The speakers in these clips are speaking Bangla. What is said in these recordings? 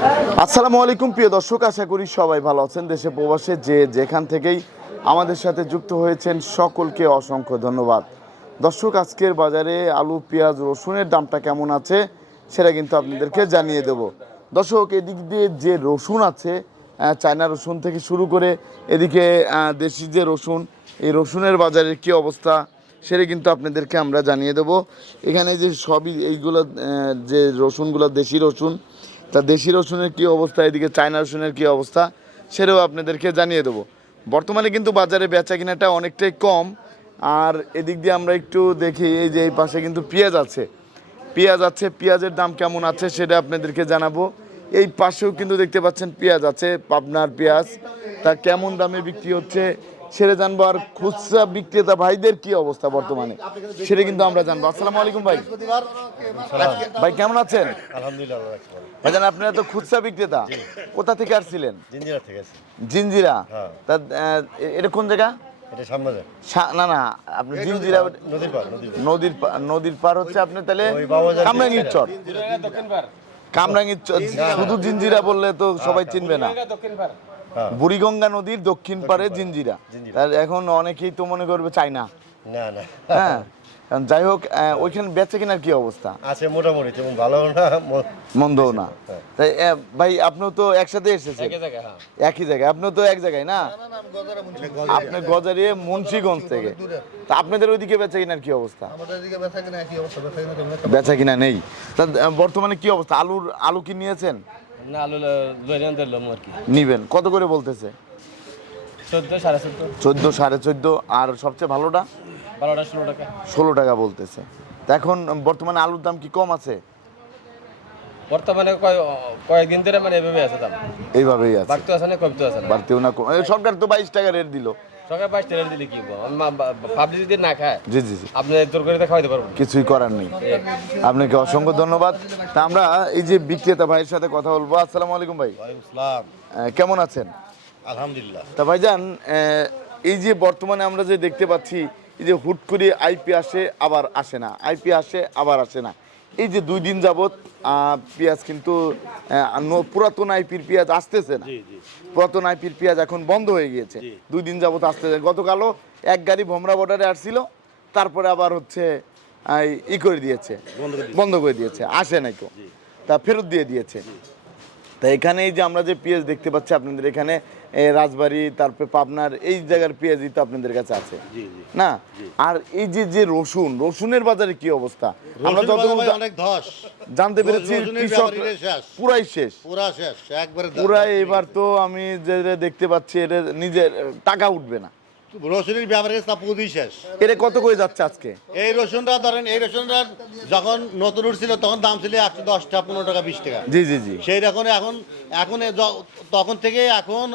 আসসালামু আলাইকুম, প্রিয় দর্শক, আশা করি সবাই ভালো আছেন। দেশে প্রবাসে যে যেখান থেকেই আমাদের সাথে যুক্ত হয়েছেন, সকলকে অসংখ্য ধন্যবাদ। দর্শক, আজকের বাজারে আলু, পেঁয়াজ, রসুনের দামটা কেমন আছে, সেটা কিন্তু আপনাদেরকে জানিয়ে দেব। দর্শক, এদিক দিয়ে যে রসুন আছে চায়না রসুন থেকে শুরু করে এদিকে দেশি যে রসুন, এই রসুনের বাজারের কি অবস্থা, সেটা কিন্তু আপনাদেরকে আমরা জানিয়ে দেবো। এখানে যে সবই এইগুলো যে রসুনগুলো, দেশি রসুন তা দেশি রসুনের কী অবস্থা? এদিকে চায়না রসুনের কী অবস্থা? সেটাও আপনাদেরকে জানিয়ে দেবো। বর্তমানে কিন্তু বাজারে বেচা কেনাটা অনেকটাই কম। আর এদিক দিয়ে আমরা একটু দেখি, এই যে এই পাশে কিন্তু পেঁয়াজ আছে। পেঁয়াজ আছে, পেঁয়াজের দাম কেমন আছে সেটা আপনাদেরকে জানাব। এই পাশেও কিন্তু দেখতে পাচ্ছেন পেঁয়াজ আছে পাবনার পেঁয়াজ। তা কেমন দামে বিক্রি হচ্ছে সেটা জানব। আর খুচরা বিক্রেতা ভাইদের কি অবস্থা বর্তমানে সেটা কিন্তু আমরা জানব। আসসালামু আলাইকুম ভাই। ভাই কেমন আছেন? ভাইজান আপনারা তো খুচরা বিক্রেতা। কোথা থেকে আসছিলেন? জিঞ্জিরা থেকে জিঞ্জিরা? হ্যাঁ। তা এটা কোন জায়গা? না না আপনি জিঞ্জিরা নদীর পার নদীর পার হচ্ছে আপনি তাহলে কামরাঙ্গীর চর। কামরাঙ্গীর চর শুধু জিঞ্জিরা বললে তো সবাই চিনবে না। হ্যাঁ। বুড়িগঙ্গা নদীর দক্ষিণ পারে জিঞ্জিরা এখন অনেকেই তো মনে করবে চাইনা না না। হ্যাঁ। যাই হোক ওইখানে বেচে কিনার কি অবস্থা? আছে মোটামুটি তেমন ভালো না মন্দও না। হ্যাঁ। তাই ভাই আপনিও তো একসাথে এসেছেন। একই জায়গায় আপনিও তো এক জায়গায় না? আপনি গজারিয়ে মুন্সিগঞ্জ থেকে। তা আপনাদের ওইদিকে বেচা কিনার কি অবস্থা? বেচা কিনা নেই। তা বর্তমানে কি অবস্থা? আলুর আলু কি নিয়েছেন? না আলু লইলেন দিলাম আর কি। নিবেন। কত করে বলতেছে? চোদ্দ সাড়ে চোদ্দ। চোদ্দ সাড়ে চোদ্দ। আর সবচেয়ে ভালোটা? বারোটা ষোলো টাকা। ষোলো টাকা বলতেছে। তা এখন বর্তমানে আলুর দাম কি কম আছে? বর্তমানে কয়- কয়েকদিন ধরে মানে এভাবে আছে দাম। এইভাবেই আছে। বাড়তে আছে না কমতে আছে না? বাড়তেও না কম সরকার তো বাইশ টাকা রেট দিল। সকাল বাইশ টাকা দিলে কি পাবলিক যদি না খায় জি জি জি। আপনি জোর করে তো খাওয়াইতে পারব কিছুই করার নেই। আপনাকে অসংখ্য ধন্যবাদ। তা আমরা এই যে বিক্রেতা ভাইয়ের সাথে কথা বলব। আসসালামু আলাইকুম ভাই। কেমন আছেন? আলহামদুলিল্লাহ। তা ভাইজান আহ, এই যে বর্তমানে আমরা যে দেখতে পাচ্ছি এই যে হুট করে আইপি আসে আবার আসে না। আইপি আসে আবার আসে না। এই যে দুই দিন যাবত আহ, পেঁয়াজ কিন্তু পুরাতন আইপির পেঁয়াজ আসতেছে না। পুরাতন আইপির পেঁয়াজ এখন বন্ধ হয়ে গিয়েছে। দুই দিন যাবত আসতেছে। গতকালও এক গাড়ি ভোমরা বর্ডারে আসছিল তারপরে আবার হচ্ছে ই করে দিয়েছে। বন্ধ করে দিয়েছে। আসে নাই কেউ তা ফেরত দিয়ে দিয়েছে। তা এখানে এই যে আমরা যে পেঁয়াজ দেখতে পাচ্ছি আপনাদের এখানে রাজবাড়ি তারপরে পাবনার এই জায়গার পেঁয়াজই তো আপনাদের কাছে আছে। না? আর এই যে যে রসুন রসুনের বাজারে কি অবস্থা? আমরা জা- অনেক ধস। জানতে পেরেছি কৃষক পুরাই শেষ। পুরা শেষ একবারে পুরাই এবার তো আমি যে দেখতে পাচ্ছি এটা নিজের টাকা উঠবে না। রসুনের ব্যাপারে পুঁজি শেষ। এটা কত করে যাচ্ছে আজকে? এই রসুনটা ধরেন এই রসুনটা যখন নতুন উঠছিল তখন দাম ছিল একশো দশ টাকা পনেরো টাকা বিশ টাকা। জি জি জি। সেই রকম এখন এখন তখন থেকে এখন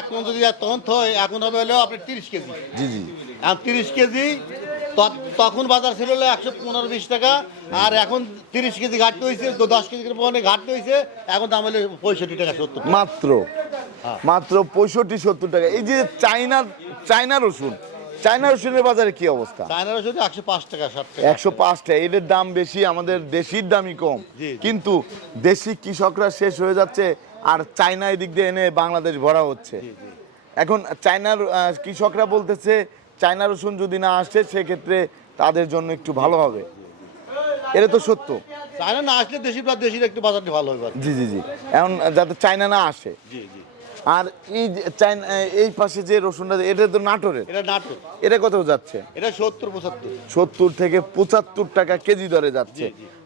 এখন যদি তখন থই এখন হবে হলো আপনি তিরিশ কেজি। জি জি। আর তিরিশ কেজি তখন বাজার ছিল হলো একশো পনেরো বিশ টাকা আর এখন তিরিশ কেজি ঘাটতে হয়েছে তো দশ কেজি পরে ঘাটতে হয়েছে এখন দাম হলো পঁয়ষট্টি টাকা সত্তর মাত্র মাত্র পঁয়ষট্টি সত্তর টাকা। এই যে চাইনা চাইনা রসুন চাইনা রসুনের বাজারে কি অবস্থা? চায়না রসুন একশো পাঁচ টাকা ষাট টাকা। একশো পাঁচ টাকা এদের দাম বেশি আমাদের দেশির দামই কম। কিন্তু দেশি কৃষকরা শেষ হয়ে যাচ্ছে আর চাইনা এদিক দিয়ে এনে বাংলাদেশ ভরা হচ্ছে। এখন চায়নার কৃষকরা বলতেছে চায়না রসুন যদি না আসে সেক্ষেত্রে তাদের জন্য একটু ভালো হবে। এটা তো সত্য। চায়না না আসলে দেশি বা দেশির একটু বাজারটি ভালো হবে জি জি জি। এখন যাতে চায়না না আসে। জি জি। আর এই চাইনা এই পাশে যে রসুনটা এটা তো নাটোরের। এটা নাটক এটা কত যাচ্ছে? এটা সত্তর পঁচাত্তর। সত্তর থেকে পঁচাত্তর টাকা কেজি দরে যাচ্ছে।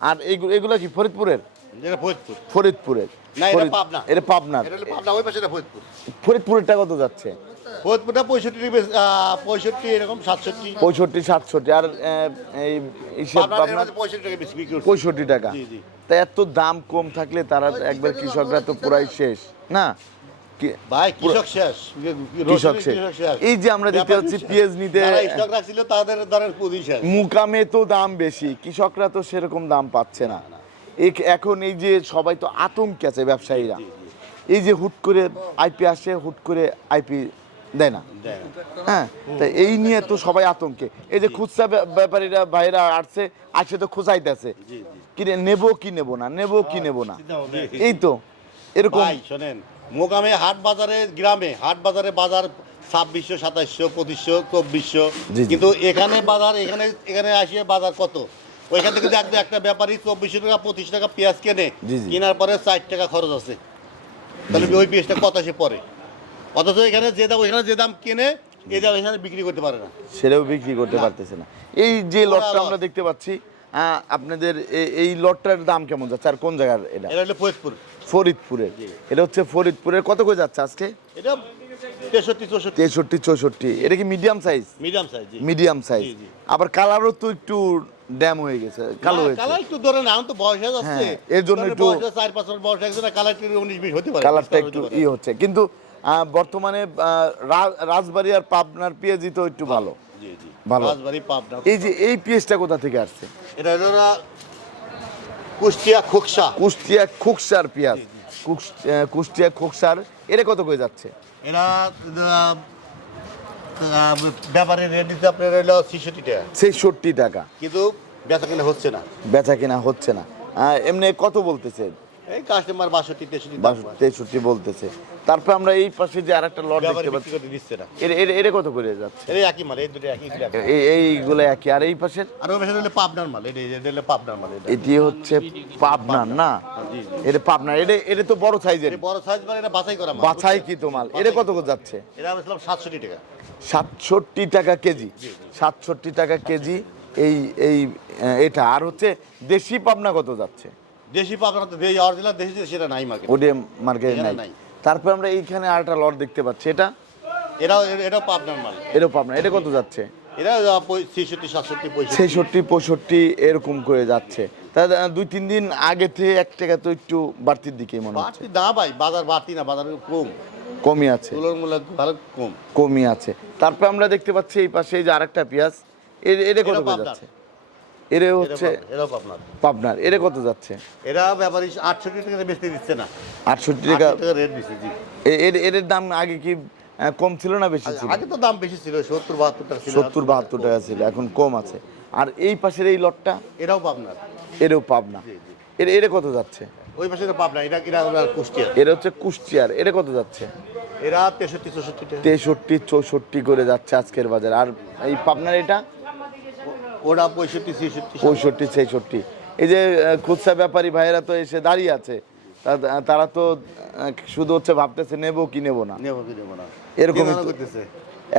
আর এইগুলো এগুলো কি ফরিদপুরের? যেটা ফরিদপুর। ফরিদপুরের। না, এটা পাবনা। এটা পাবনার এটা পাবনা ওই পাশে ফরিদপুর। ফরিদপুরেরটা কত যাচ্ছে? ফরিদপুরটা পঁয়ষট্টি পঁয়ষট্টি এরকম সাতষট্টি। পঁয়ষট্টি সাতষট্টি। আর এই পঁয়ষট্টি টাকা। তা এত দাম কম থাকলে তারা একবার কৃষকরা তো পুরাই শেষ না? ভাই কৃষক শেষ। কৃষক শেষ। এই যে আমরা দেখতে ব্যাপারী পাচ্ছি শেষ। পেঁয়াজ নিতে যারা স্টক তাদের মুকামে তো দাম বেশি কৃষকরা তো সেরকম দাম পাচ্ছে না। এখন এই যে সবাই তো আতঙ্কে আছে ব্যবসায়ীরা। এই যে হুট করে আইপি আসে হুট করে আইপি দেয় না। হ্যাঁ তা এই নিয়ে তো সবাই আতঙ্কে। এই যে খুচরা ব্যাপারীরা ভাইরা আসছে আসে তো জি। কি নেব কি নেব না নেব কি নেব না? এই তো এরকম শোনেন মোকামে হাট বাজারে গ্রামে হাট বাজারে বাজার ছাব্বিশশো সাতাইশশো পঁচিশশো চব্বিশশো। কিন্তু এখানে বাজার এখানে এখানে আসিয়ে বাজার কত? ওইখান থেকে দেখবে একটা ব্যাপারী চব্বিশ টাকা পঁচিশ টাকা পেঁয়াজ কেনে। কেনার পরে ষাট টাকা খরচ আছে। তাহলে ওই পেঁয়াজটা কত আসে পরে অথচ এখানে যে দাম ওইখানে যে দাম কেনে এই দাম এখানে বিক্রি করতে পারে না। সেটাও বিক্রি করতে পারতেছে না। এই যে লটটা আমরা দেখতে পাচ্ছি আপনাদের এই লটটার দাম কেমন যাচ্ছে আর কোন জায়গার এটা? এটা হলো ফরিদপুর। ফরিদপুরের এটা হচ্ছে ফরিদপুরের কত করে যাচ্ছে আজকে? এটা তেষট্টি চৌষট্টি। এটা কি medium size medium size medium size. আবার কালারও তো একটু ড্যাম হয়ে গেছে কালো হয়েছে। কালার একটু ধরেন এখন তো বয়স হয়ে যাচ্ছে। হ্যাঁ, এর জন্য একটু- চার পাঁচ বছর বয়স হয়ে গেছে কালার একটু উনিশ বিশ হতে পারে কালারটা একটু ই হচ্ছে। কিন্তু বর্তমানে রাজবাড়ি আর পাবনার পেঁয়াজি তো একটু ভালো। ভালো। রাজবাড়ি পাবনা। এই যে এই পেঁয়াজটা কোথা থেকে আসছে? এটা হলো কুষ্টিয়া খোকসা। কুষ্টিয়া খুকসার পেঁয়াজ। কুষ্টিয়া খুকসার এটা কত করে যাচ্ছে? এরা ব্যাপারে রেট দিতে আপনার হলো ছেষট্টি টাকা। ছেষট্টি টাকা। কিন্তু বেচা কিনা হচ্ছে না। বেচা কেনা হচ্ছে না। এমনি কত বলতেছে? এই কাস্টমার বাষট্টি তেষট্টি তেষট্টি বলতেছে। তারপর আমরা এই পাশে যে আরেকটা লট দেখতে পাচ্ছি। দিচ্ছে এর এর এর কত করে যাচ্ছে? এটা একই মাল এই দুটো একই এই এইগুলো একই। আর এই পাশের? আর ওই পাশে হলো পাবনার মাল এটা এটা হলো পাবনার মাল এটা। এটি হচ্ছে পাবনার না। এটা পাবনার। এটা এটা তো বড় সাইজের বড় সাইজ মাল এটা বাছাই করা মাল। বাছাই কি তো মাল এটা কত করে যাচ্ছে? এটা আমি সাতষট্টি টাকা। সাতষট্টি টাকা কেজি। সাতষট্টি টাকা কেজি এই এই এটা। আর হচ্ছে দেশি পাবনা কত যাচ্ছে? দেশি পাবনা তো দেশি অরিজিনাল দেশি সেটা নাই মার্কেট ওডে মার্কেট নাই। তারপর আমরা এইখানে আরেকটা লট দেখতে পাচ্ছি। এটা? এটাও এটাও পাবনার মাল। এটাও পাবনা। এটা কত যাচ্ছে? এটা ছেষট্টি সাতষট্টি ছেষট্টি পঁয়ষট্টি এরকম করে যাচ্ছে। তা দুই তিন দিন আগে থেকে এক টাকা তো একটু বাড়তির দিকে মনে হয় বাড়তি না ভাই বাজার বাড়তি না বাজার কম। কমই আছে। তুলনামূলক ভালো কম। কমই আছে। তারপর আমরা দেখতে পাচ্ছি এই পাশে এই যে আরেকটা পেঁয়াজ এর এরে কত করে। যাচ্ছে? এরে হচ্ছে পাবনার পাবনার। এরে কত যাচ্ছে? এরা ব্যাপারী আটষট্টি টাকা বেচতে দিচ্ছে না। আটষট্টি টাকা আটষট্টি টাকা রেট দিচ্ছে জি। এর এর দাম আগে কি কম ছিল না বেশি ছিল? আগে তো দাম বেশি ছিল সত্তর বাহাত্তর টাকা ছিল। সত্তর বাহাত্তর টাকা ছিল এখন কম আছে। আর এই পাশের এই লটটা? এরাও পাবনার। এরও পাবনা। এর এরে কত যাচ্ছে? ওই পাশে তো পাবনা এটা এরা কুষ্টিয়া। এর হচ্ছে কুষ্টিয়ার। এরে কত যাচ্ছে? এরা তেষট্টি চৌষট্টি তেষট্টি চৌষট্টি করে যাচ্ছে আজকের বাজার। আর এই পাবনার এটা? ওরা পঁয়ষট্টি ছেষট্টি। পঁয়ষট্টি ছেষট্টি। এই যে খুচরা ব্যাপারী ভাইয়েরা তো এসে দাঁড়িয়ে আছে। তারা তো শুধু হচ্ছে ভাবতেছে নেব কি নেব না? নেব কি নেব না। করতেছে?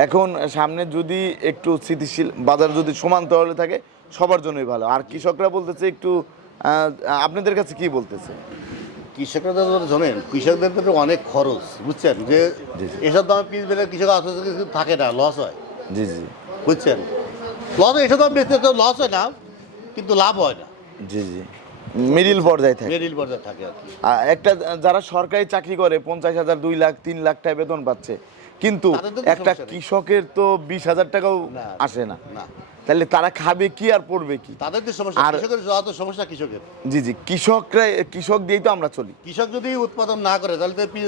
এখন সামনে যদি একটু স্থিতিশীল বাজার যদি সমান্তরালে থাকে সবার জন্যই ভালো। আর কৃষকরা বলতেছে একটু আপনাদের কাছে কি বলতেছে? কৃষকরা তো জানেন কৃষকদের তো অনেক খরচ বুঝছেন? যে। এসব দামে পিস বেলে কৃষক কিছু থাকে না লস হয়। জি জি। বুঝছেন? লস এসব দাম বেচতে তো লস হয় না কিন্তু লাভ হয় না। জি জি। মিডিল পর্যায়ে থাকে। মিডিল পর্যায়ে থাকে একটা যারা সরকারি চাকরি করে পঞ্চাশ হাজার দুই লাখ তিন লাখ টাকা বেতন পাচ্ছে কিন্তু একটা কৃষকের তো বিশ হাজার টাকাও আসে না। তাহলে তারা খাবে কি আর পড়বে কি? তাদের যে সমস্যা কৃষকের যত সমস্যা কৃষকের। জি জি কৃষকরা কৃষক দিয়েই তো আমরা চলি। কৃষক যদি উৎপাদন না করে তাহলে তো পিস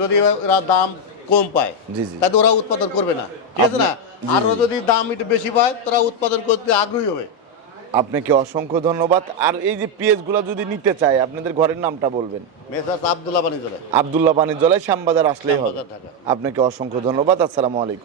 যদি এরা দাম কম পায় জি, জি। তাহলে ওরা উৎপাদন করবে না। ঠিক আছে না? আর যদি দাম একটু বেশি পায় তারা উৎপাদন করতে আগ্রহী হবে। আপনাকে অসংখ্য ধন্যবাদ। আর এই যে পিএসগুলো যদি নিতে চায় আপনাদের ঘরের নামটা বলবেন? মেসাজ আবদুল্লাহ বাণিজ্য আবদুল্লাহ বাণিজ্যালয় শ্যামবাজার আসলেই হবে। আপনাকে অসংখ্য ধন্যবাদ আসসালামু আলাইকুম।